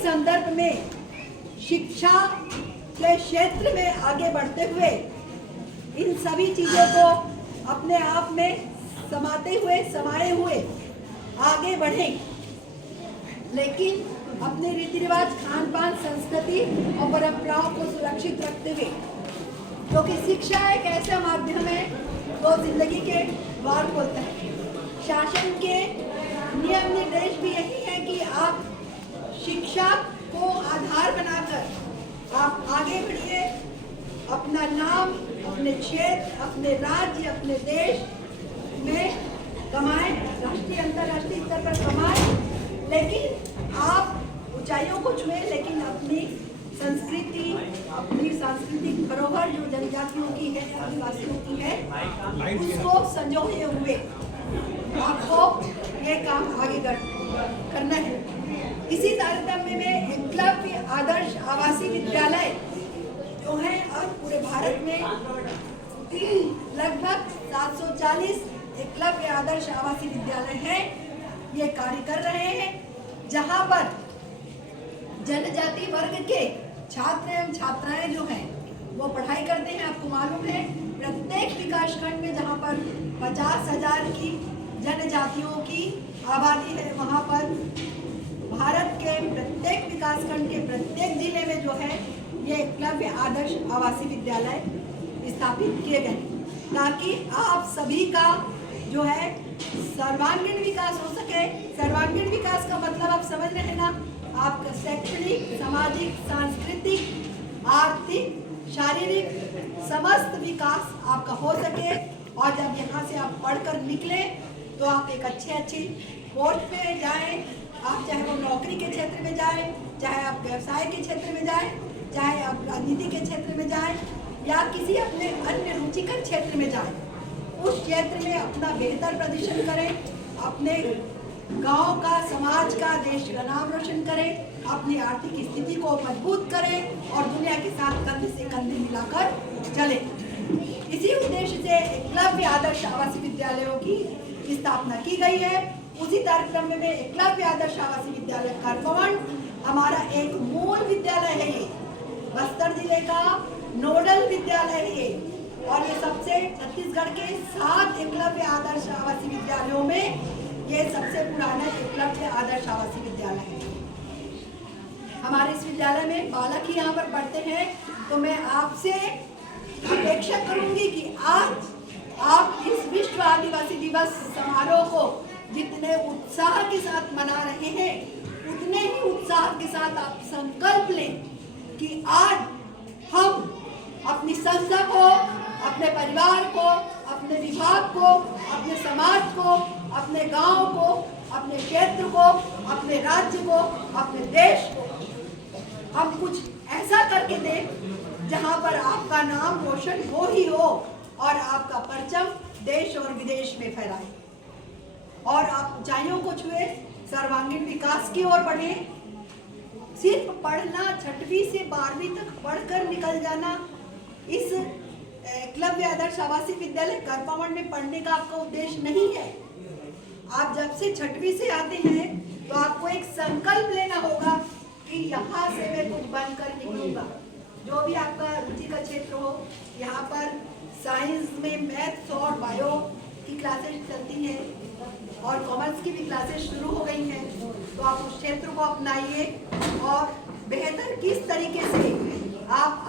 संदर्भ में शिक्षा के क्षेत्र में आगे बढ़ते हुए इन सभी चीजों को अपने आप में समाये हुए आगे बढ़ें, लेकिन अपने रीति रिवाज, खान पान, संस्कृति और परंपराओं को सुरक्षित रखते हुए, क्योंकि शिक्षा एक ऐसा माध्यम है जो जिंदगी के द्वार खोलता है। शासन के नियम निर्देश भी यही है कि आप शिक्षा को आधार बनाकर आप आगे बढ़िए, अपना नाम, अपने क्षेत्र, अपने राज्य, अपने देश में कमाएं, राष्ट्रीय अंतर्राष्ट्रीय स्तर पर कमाएं, लेकिन आप ऊंचाइयों को छुएं, लेकिन अपनी संस्कृति, अपनी सांस्कृतिक धरोहर जो जनजातियों की है, आदिवासियों की है, उसको संजोए हुए आपको ये काम आगे करना है। इसी तारतम्य में एकलव्य आदर्श आवासीय विद्यालय जो है और पूरे भारत में लगभग 740 एकलव्य आदर्श आवासीय विद्यालय हैं, ये कार्य कर रहे हैं, जहां पर जनजाति वर्ग के छात्र एवं छात्राएं जो हैं वो पढ़ाई करते हैं। आपको मालूम है प्रत्येक विकास खंड में जहां पर 50,000 की जनजातियों की आबादी है, वहां पर भारत के प्रत्येक विकास खंड के प्रत्येक जिले में जो है ये एकलव्य आदर्श आवासीय विद्यालय स्थापित किए गए, ताकि आप सभी का जो है सर्वांगीण विकास हो सके। सर्वांगीण विकास का मतलब आप समझ रहे हैं ना, आपका शैक्षणिक, सामाजिक, सांस्कृतिक, आर्थिक, शारीरिक समस्त विकास आपका हो सके, और जब यहाँ से आप पढ़कर निकले तो आप एक अच्छी पोस्ट पे जाएं। आप चाहे वो नौकरी के क्षेत्र में जाएं, चाहे आप व्यवसाय के क्षेत्र में जाएं, चाहे आप राजनीति के क्षेत्र में जाएं, या किसी अपने अन्य रुचिकर क्षेत्र में जाएं, उस क्षेत्र में अपना बेहतर प्रदर्शन करें, अपने गांव का, समाज का, देश का नाम रोशन करें, अपनी आर्थिक स्थिति को मजबूत करें और दुनिया के साथ कंधे से कंधे मिलाकर चले। इसी उद्देश्य से एकलव्य आदर्श आवासीय विद्यालयों की स्थापना की गई है। उसी तारतम्य में एकलव्य आदर्श आवासीय विद्यालय करपवण हमारा एक मूल विद्यालय है, ये बस्तर जिले का नोडल विद्यालय है ये, और ये सबसे छत्तीसगढ़ के 7 एकलव्य आदर्श आवासीय विद्यालयों में ये सबसे पुराना एकलव्य आदर्श आवासीय विद्यालय है। हमारे इस विद्यालय में बालक ही यहाँ पर पढ़ते हैं, तो मैं आपसे अपेक्षा करूंगी कि आज आप इस विश्व आदिवासी दिवस समारोह को जितने उत्साह के साथ मना रहे हैं, उतने ही उत्साह के साथ आप संकल्प लें कि आज हम अपनी संस्था को, अपने परिवार को, अपने विभाग को, अपने समाज को, अपने गांव को, अपने क्षेत्र को, अपने राज्य को, अपने देश को हम कुछ ऐसा करके दें जहां पर आपका नाम रोशन हो ही हो और आपका परचम देश और विदेश में फैलाए, और आप ऊंचाइयों को छुए, सर्वांगीण विकास की ओर बढ़े। सिर्फ पढ़ना, 6वीं से 12वीं तक पढ़कर निकल जाना, इस एकलव्य आदर्श आवासीय विद्यालय करपवण में पढ़ने का आपका उद्देश्य नहीं है। आप जब से 6वीं से आते हैं तो आपको एक संकल्प लेना होगा कि यहाँ से मैं कुछ बनकर निकलूंगा। जो भी आपका रुचि का क्षेत्र हो, यहाँ पर साइंस में मैथ्स और बायो की क्लासेस चलती हैं और कॉमर्स की भी क्लासेस शुरू हो गई हैं, तो आप उस क्षेत्र को अपनाइए और बेहतर किस तरीके से आप